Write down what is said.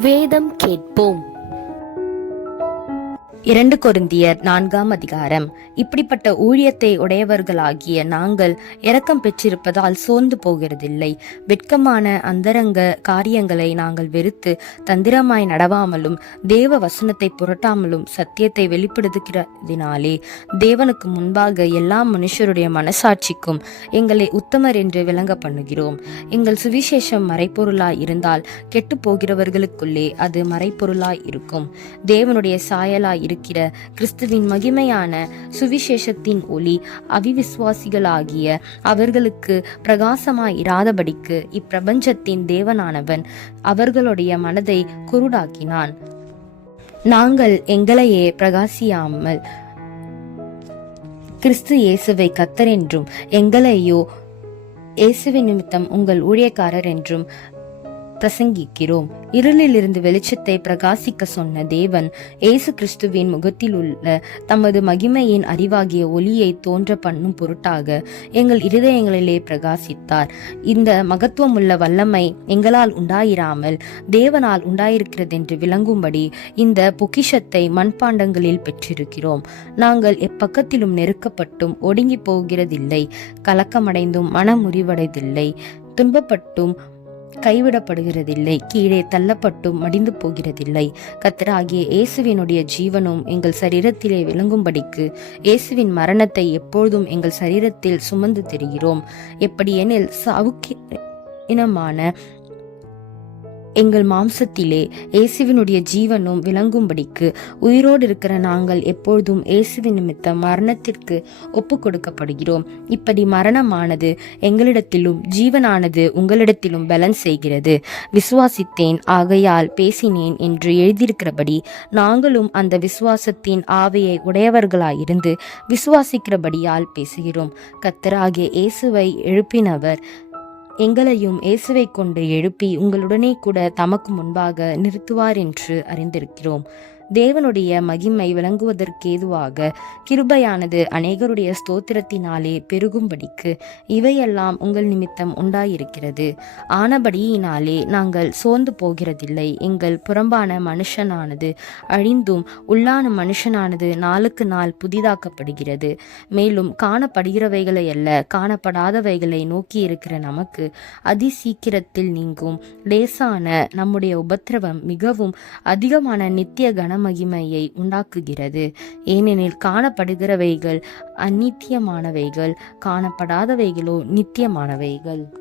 வேதம் கேட்போம். இரண்டு கொருந்தியர் நான்காம் அதிகாரம். இப்படிப்பட்ட ஊழியத்தை உடையவர்களாகிய நாங்கள் இரக்கம் பெற்றிருப்பதால் சோர்ந்து போகிறதில்லை. வெட்கமான அந்தரங்க காரியங்களை நாங்கள் வெறுத்து தந்திரமாய் நடவாமலும் தேவ வசனத்தை புரட்டாமலும் சத்தியத்தை வெளிப்படுத்துகிறதினாலே தேவனுக்கு முன்பாக எல்லா மனுஷருடைய மனசாட்சிக்கும் எங்களை உத்தமர் என்று விளங்க பண்ணுகிறோம். எங்கள் சுவிசேஷம் மறைப்பொருளாய் இருந்தால் கெட்டு போகிறவர்களுக்குள்ளே அது மறைப்பொருளாய் இருக்கும். தேவனுடைய சாயலாய் இருக்கிற கிறிஸ்துவின் மகிமையான சுவிசேஷத்தின் ஒளி அவிவிசுவாசிகளாகிய அவர்களுக்கு பிரகாசமாய் இராதபடிக்கு இப்பிரபஞ்சத்தின் தேவனானவன் அவர்களுடைய மனதை குருடாக்கினான். நாங்கள் எங்களையே பிரகாசியாமல் கிறிஸ்து இயேசுவை கத்தர் என்றும் எங்களையோ இயேசுவின் நிமித்தம் உங்கள் ஊழியக்காரர் என்றும் பிரசங்கிக்கிறோம். இருளிலிருந்து வெளிச்சத்தை பிரகாசிக்க சொன்ன தேவன் இயேசு கிறிஸ்துவின் முகத்தில் உள்ள தமது மகிமையின் அறிவாகிய ஒளியை தோன்ற பண்ணும் பொருட்டாக எங்கள் இருதயங்களிலே பிரகாசித்தார். இந்த மகத்துவமுள்ள வல்லமை எங்களால் உண்டாயிராமல் தேவனால் உண்டாயிருக்கிறதென்று விளங்கும்படி இந்த பொக்கிஷத்தை மண்பாண்டங்களில் பெற்றிருக்கிறோம். நாங்கள் எப்பக்கத்திலும் நெருக்கப்பட்டும் ஒடுங்கி போகிறதில்லை கலக்கமடைந்தும் மனம் முறிவடைதில்லை துன்பப்பட்டும் கைவிடப்படுகிறதில்லை கீழே தள்ளப்பட்டும் மடிந்து போகிறதில்லை. கத்தராகிய இயேசுவினுடைய ஜீவனும் எங்கள் சரீரத்திலே விளங்கும்படிக்கு இயேசுவின் மரணத்தை எப்பொழுதும் எங்கள் சரீரத்தில் சுமந்து தெரிகிறோம். எப்படியெனில் சாவுக்கு இனமான எங்கள் மாம்சத்திலே இயேசுவினுடைய ஜீவனும் விளங்கும்படிக்கு உயிரோடு இருக்கிற நாங்கள் எப்பொழுதும் இயேசுவின் நிமித்தம் மரணத்திற்கு ஒப்பு கொடுக்கப்படுகிறோம் இப்படி மரணமானது எங்களிடத்திலும் ஜீவனானது உங்களிடத்திலும் பலன் செய்கிறது. விசுவாசித்தேன் ஆகையால் பேசினேன் என்று எழுதியிருக்கிறபடி நாங்களும் அந்த விசுவாசத்தின் ஆவையை உடையவர்களாயிருந்து விசுவாசிக்கிறபடியால் பேசுகிறோம். கத்தராகிய இயேசுவை எழுப்பினவர் எங்களையும் இயேசுவை கொண்டு எழுப்பி உங்களுடனே கூட தமக்கு முன்பாக நிறுத்துவார் என்று அறிந்திருக்கிறோம். தேவனுடைய மகிமை விளங்குவதற்கேதுவாக கிருபையானது அநேகருடைய ஸ்தோத்திரத்தினாலே பெருகும்படிக்கு இவையெல்லாம் உங்கள் நிமித்தம் உண்டாயிருக்கிறது. ஆனபடியினாலே நாங்கள் சோர்ந்து போகிறதில்லை. எங்கள் புறம்பான மனுஷனானது அழிந்தும் உள்ளான மனுஷனானது நாளுக்கு நாள் புதிதாக்கப்படுகிறது. மேலும் காணப்படுகிறவைகளை அல்ல காணப்படாதவைகளை நோக்கி இருக்கிற நமக்கு அதி சீக்கிரத்தில் நீங்கும் லேசான நம்முடைய உபத்திரவம் மிகவும் அதிகமான நித்திய மனமகிமையை உண்டாக்குகிறது. ஏனெனில் காணப்படுகிறவைகள் அந்நித்தியமானவைகள் காணப்படாதவைகளோ நித்தியமானவைகள்.